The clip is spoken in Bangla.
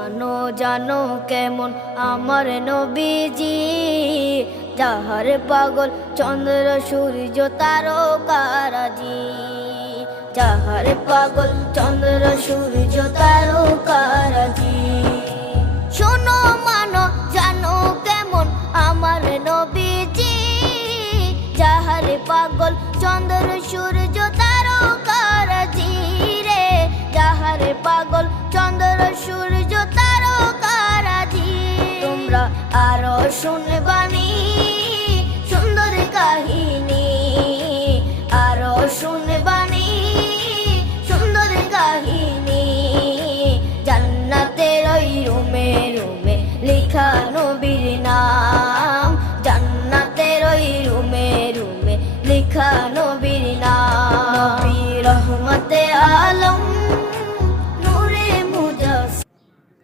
জানো জানো কেমন আমার নবীজি, যাহার পাগল চন্দ্র সূর্য তারকারাজি, যাহার পাগল চন্দ্র সূর্য তারকা